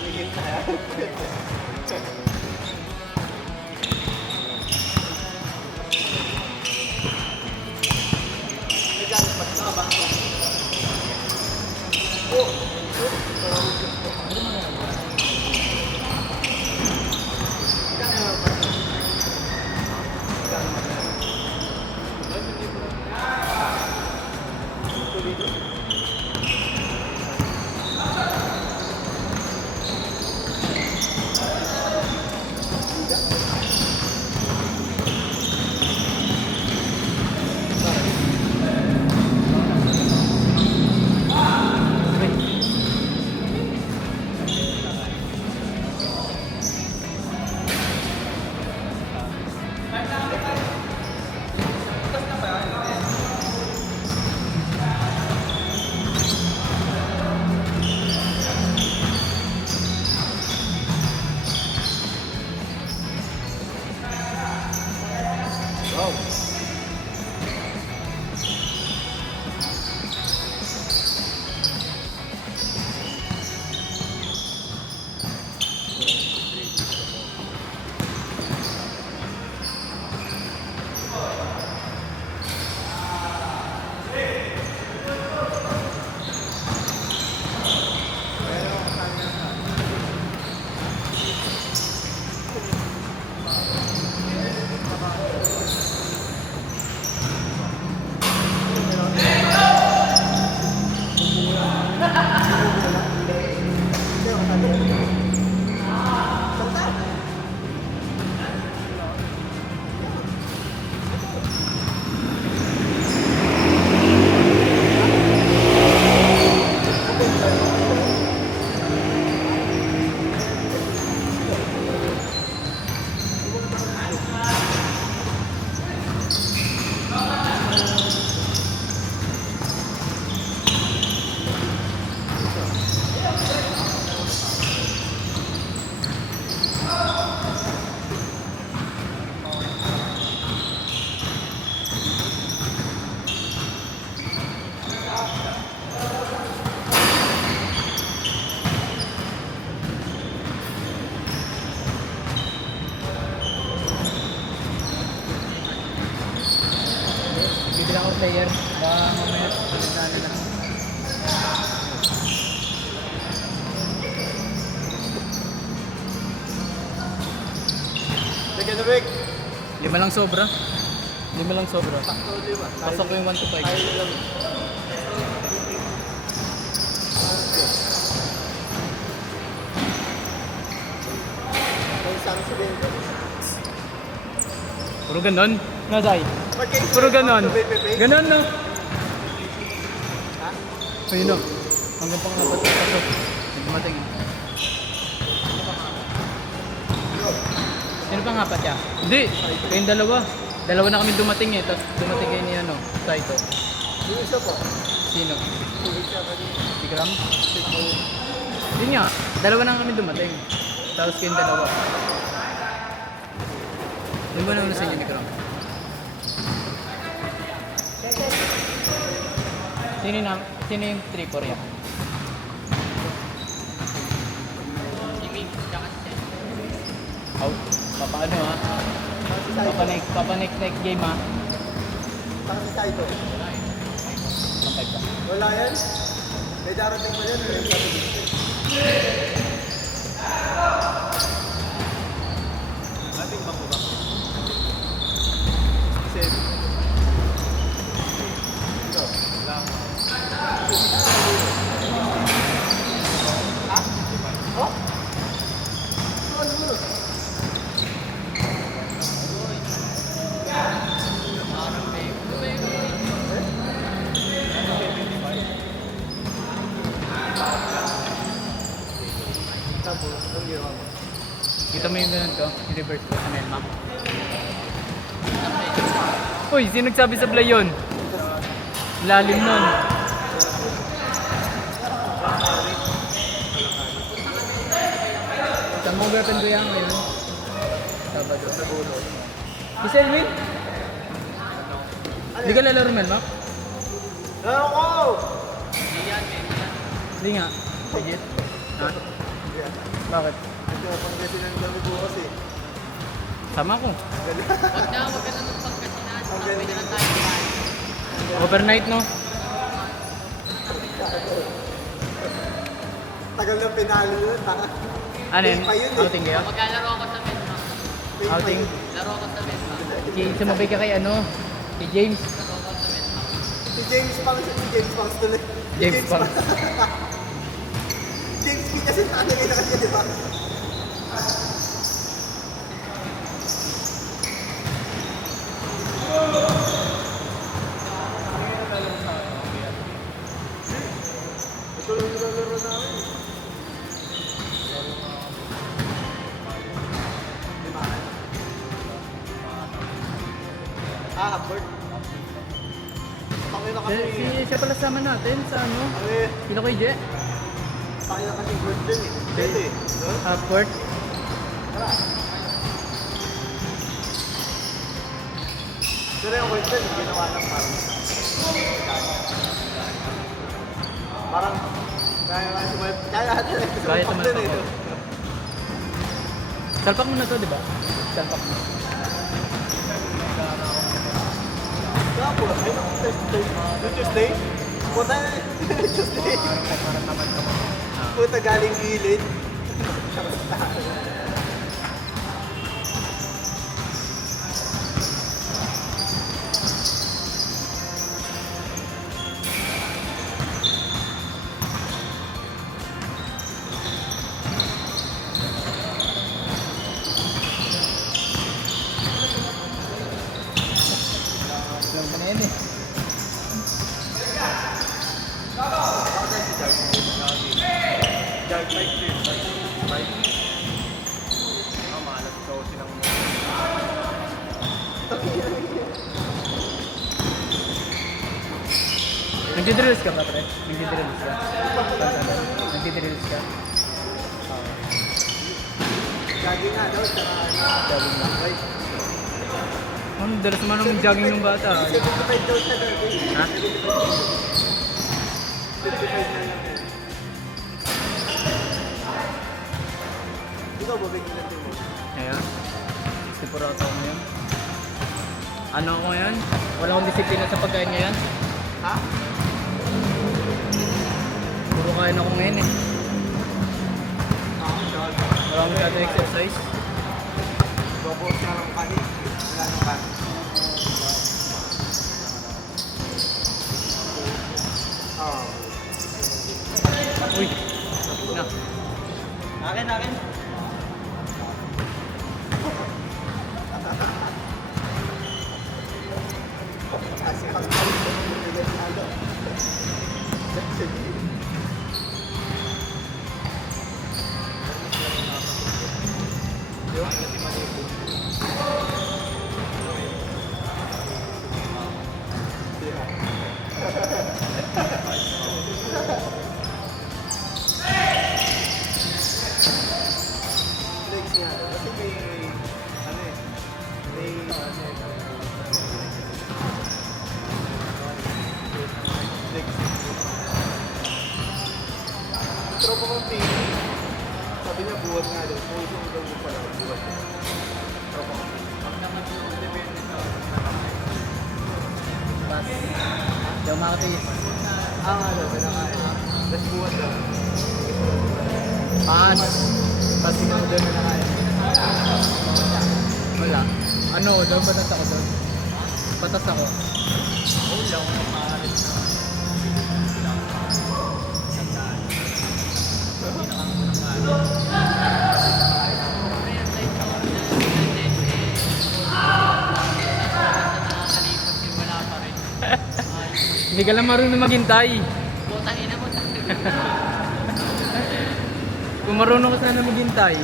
Manigit na yan. Bilang ako player, baka mamaya pinagdaan na. Sige, Nubik. 5 lang sobra. 5 lang sobra. Sakto, di ba? Pasok ko yung 1 to 5. Ayaw lang. May isang sabihin ko. Puro ganon. Nasay? Okay, Puro ganon. Ganon. Ganon no? Ha? Ayun no. Hanggang pang dapat pasok. Nagmating. Sino pang apat ya? Hindi. Kayong dalawa. Dalawa na kami dumating eh. Tapos dumating kayo ni ano. Saito. Yung isa po. Sino? Yung isa kanina. Si Gram? Yun nga. Dalawa na kami dumating. Tapos kayong dalawa. Yung ba naman sa inyo ni Gram? Sino yung 3-4 yan? Out. Papaano ha? Papa next game ha? Saka si Saito. Pampag ka. Wala yan. May darating pa yan. May sabi dito. Ating bako ba? Kasi... Ito. Lang. Ha? Oh? Ano mo? Kita mo yung ganun to? I-reverse ko sa Melma. Uy, sino nagsabi sa play yun? Lalim nun. Saan mo weapon ko yan ngayon? Sabado. Si Selwyn? Hindi ka lalaro Melma? Laro ko! Hindi nga. Sige. Ha? Yeah. Bakit? Nagpapangasinan kami bukas eh. Sama ko. Huwag na nung pagkasinan. Ang Pwede ganda. na tayo kumain. Overnight, no? Tagal ng pinalo yun. Taka. Ano yun? Pay pa yun eh. Outing kayo? Maglalaro ako sa Metro. Pay pa Outing? yun. Laro ako sa Metro. Sumabay ka kay ano? Kay James. Laro ako sa Metro. Si James Pang tuloy. James Pang. James P kasi nakagay na kasi, di ba? Ito lang nilalaro namin. Limahan. Upward. Pakita kasi. Siya pala sama natin sa ano? Sino kay Je? Pakita kasi bird din eh. Pwede. No? Upward. Tara. Pero yung word din, ginawa lang parang kaya Kaya tumalpak ko. Salpak mo na to, di ba? Salpak mo. Tapos, ay naku, Tuesday? Puta na, Tuesday. Puta galing gilid. Alam ka na yun eh. Jag like this. Like. Malas daw silang Nagdi-drills ka ba, pre? Nagdi-drills ka? Nagdi-drills ka? jogging nga daw, tsaka Jogging lang. like. Ano, dalas man ng jogging ng bata. 75 daw siya daw. Ha? 55 na lang. Ikaw ba bigyan natin mo? Ayan. 64 ata ako ngayon. Ano ako ngayon? Wala akong disiplina sa pagkain ngayon. Ha? Puro kain ako ngayon eh. God. Wala akong masyado exercise. Double siya ng kanin. Wala ng kanin. Oh. Uy! Na. Akin. Kasi pag-alis ko, bigyan ng alo. Legs niya. Kasi may, ano eh, may, legs. Tropa kong tingin. Sabi niya buhat nga daw. Pusong daw mo pala. Buhat. Tropa kong tingin. Pag naman yung depende sa Pas. Daw makatis. nga daw, pinakain. Tapos buhat daw. Pas. Tapos tingnan daw na nakain. Wala. Ano, daw patas ako doon. Patas ako. Wala ko na maalit na. Wala pa rin. Hindi ka lang marunong maghintay. Putang ina mo. Kung marunong ka sana maghintay.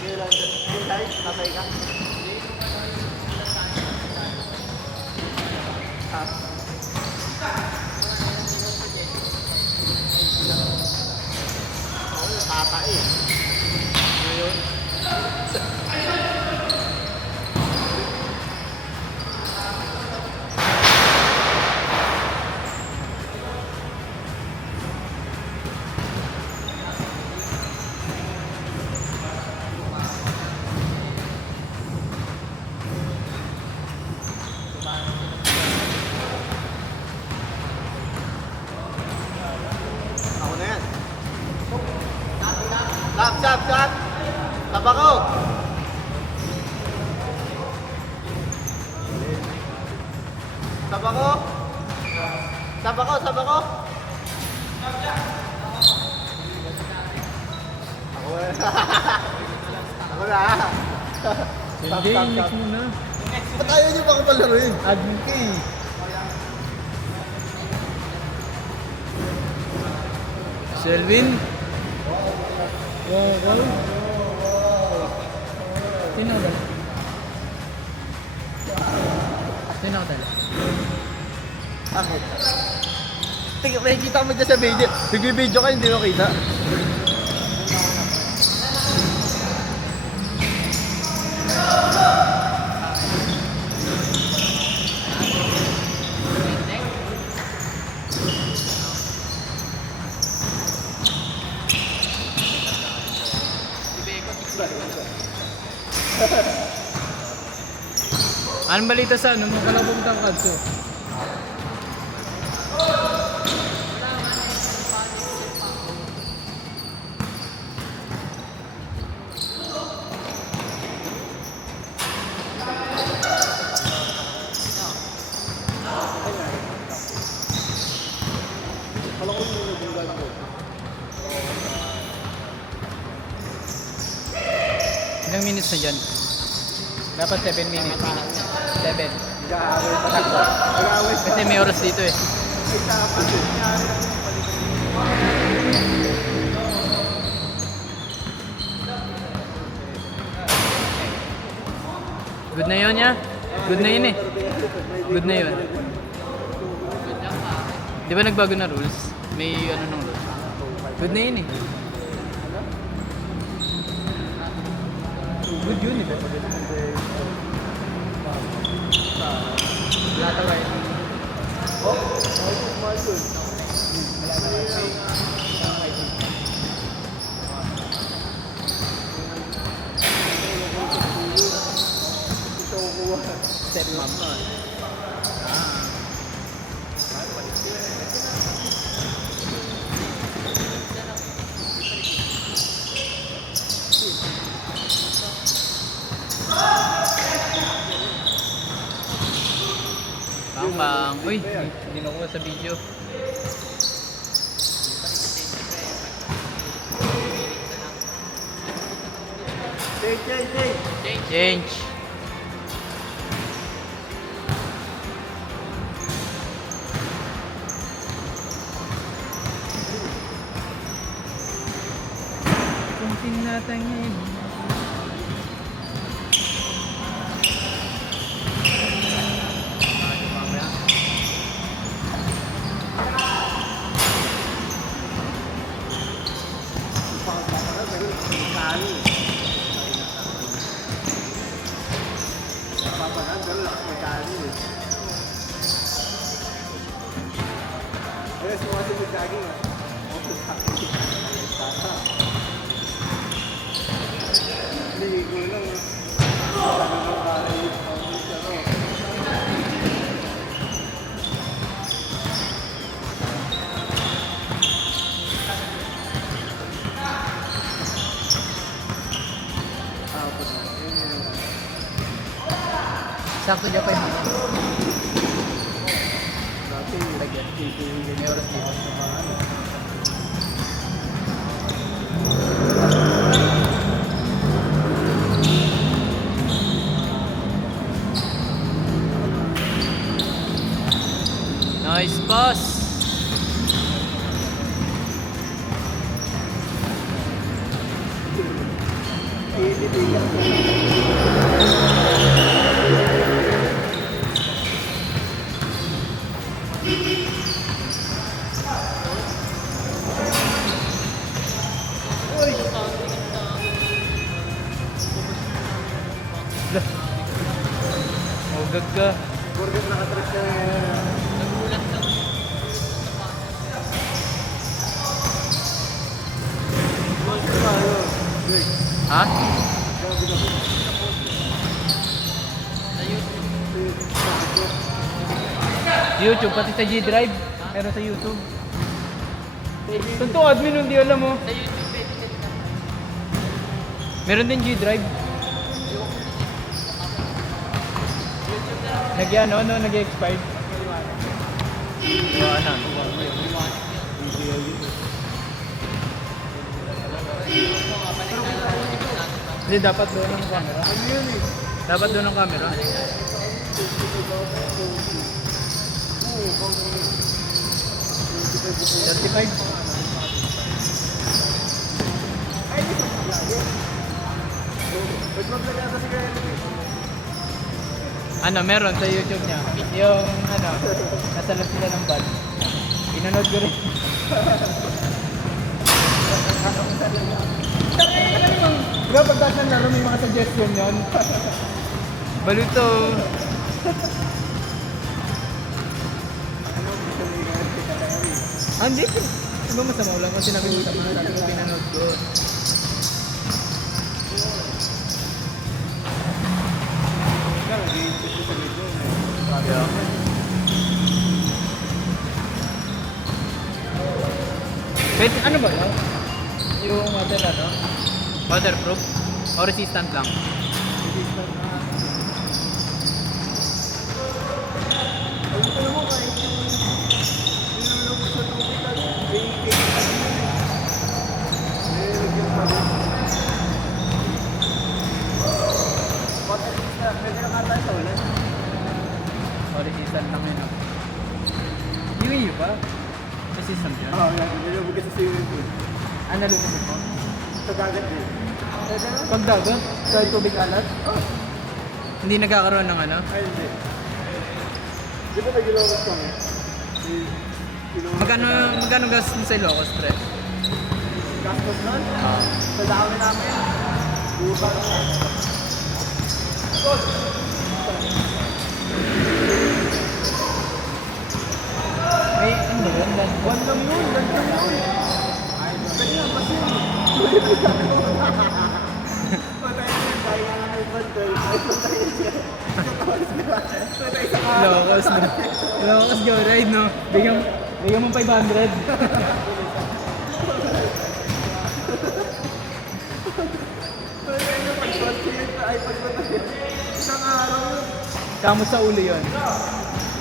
Kailan ka? Hintay? Tatay ka? Ha? Ako natata eh. Ngayon? Shot! Tabako! Tabako! Ako Ako na. Hindi, next muna. Ba't ayaw niyo ba akong palaruin? Admin ka eh. Selwyn? Wow. Sino ka dala? Ako. Tingnan, may kita mo dyan sa video. Nag-video ka, hindi mo kita. Anong balita sa ano? Makalabog kang kadso. Ilang minutes na dyan? Dapat 7 minutes. 7. Kasi may oras dito eh. Good na yun ya? Good na yun eh. Good na yun. Di ba nagbago na rules? May ano nung rules. Good na yun eh. Good yun eh. Wala tayo eh. Step mom. Bang. Uy, hindi nakuha sa video. Change. Kunting natangin. Sakto dyan pa yung mga. Lagyan. May oras dito. Nice pass. Ogag ka. Burger nakatrip ka. Nagulat lang. Ha? Sa YouTube. YouTube, pati sa G-Drive. Meron sa YouTube. Tunto admin, hindi alam mo. Sa YouTube, pwede ka na. Meron din G-Drive. Nag-ano, no? Nag-expired. Iwanan. Hindi, dapat doon ang camera. Ano yun eh? Dapat doon ang camera. Oo, pang 35. Ay, hindi ko vlogger. Ba't mag-vlogger kasi kaya Ano, meron sa YouTube niya. Yung ano, nasalap sila ng band. Pinanood ko rin. Diba pagdating ng laro may mga suggestion yun? Baluto. Ah, hindi. Diba masama lang kasi sinabi ko sa mga sabi ko pinanood ko. Yeah. Pwede, ano ba yun? Yung water ano? Waterproof? O resistant lang? Alam mo kahit yung nilulog sa tubig at may kailangan yun eh. Nilulog pa rin. Bakit pwede na nga tayo sa ulan? O resistant lang yun. Yung ba? Resistant yun? Oo, nilulog ka sa swimming pool. Ano lumabas mo? Sa dagat din. Pwede na? Pag dagat? Kahit tubig alat? Oh, Hindi nagkakaroon ng ano? ay hindi. Di ba nag-ilocos kami? Magkano gas mo sa Ilocos, pre? Gastos nun? Sa dami namin. Buka na. May ano ba yun? One lang yun, one lang yun. Ay, ganyan, kasi yun. Patay na yun, dahil nga namin bundle. Ay, patay siya. Patay sa kanan. Ilocos na. Ilocos go ride, no? Bigyan mo 500. Patay na pag-patay. Ay, pag-patay. Isang araw yun. Kamo sa ulo yun.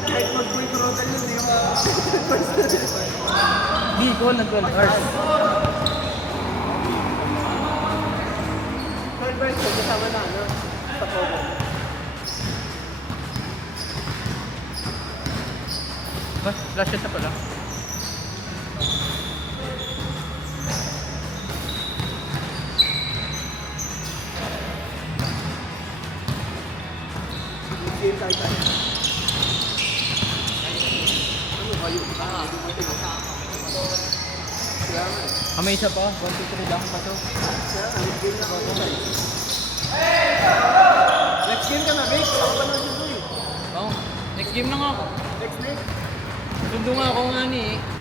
Kahit mag-full throttle yun, di ba? Di ko, nag-12 hours. Third verse, kasama na, ano? Sa Pogo. Ba, flash na pala. Game tayo tayo. Ano kayo? Kaya nga eh. May isa pa. 1, 2, 3 lang. Paso. Kaya nga, next game na ako tayo. Next game ka na, Vic. Ako pa naman dito eh. Oo. Next game na nga ako. Next. Sundo nga ako nga ni eh.